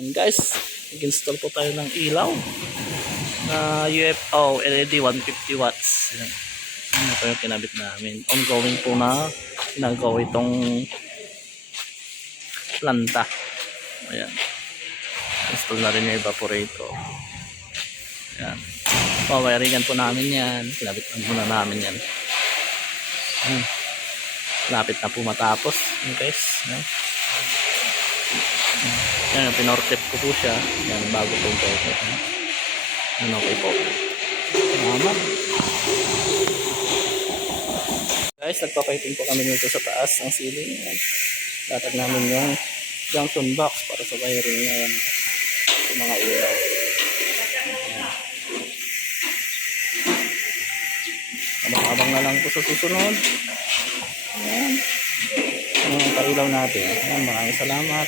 And guys, nag-install po tayo ng ilaw na UFO LED 150 watts. Yan. Ito yung kinabit namin. Ongoing po na ginagawa itong planta. Ayan. Install na rin yung evaporator. Ayan. Pawiringan po namin yan. Kinabit na muna namin yan. Ayan. Lapit na po matapos. Ayan guys. Ayan. Ayan, pinortip ko po siya. Ayan, bago po ito. Ayan, okay po. Salamat. Guys, nagpapaiting po kami nito sa taas ng ceiling. Ayan. Latag namin yung junction box para sa wiring yan. Sa mga ilaw. Abang-abang na lang po sa susunod. Ayan. Ang pailaw natin. Ayan, maraming salamat.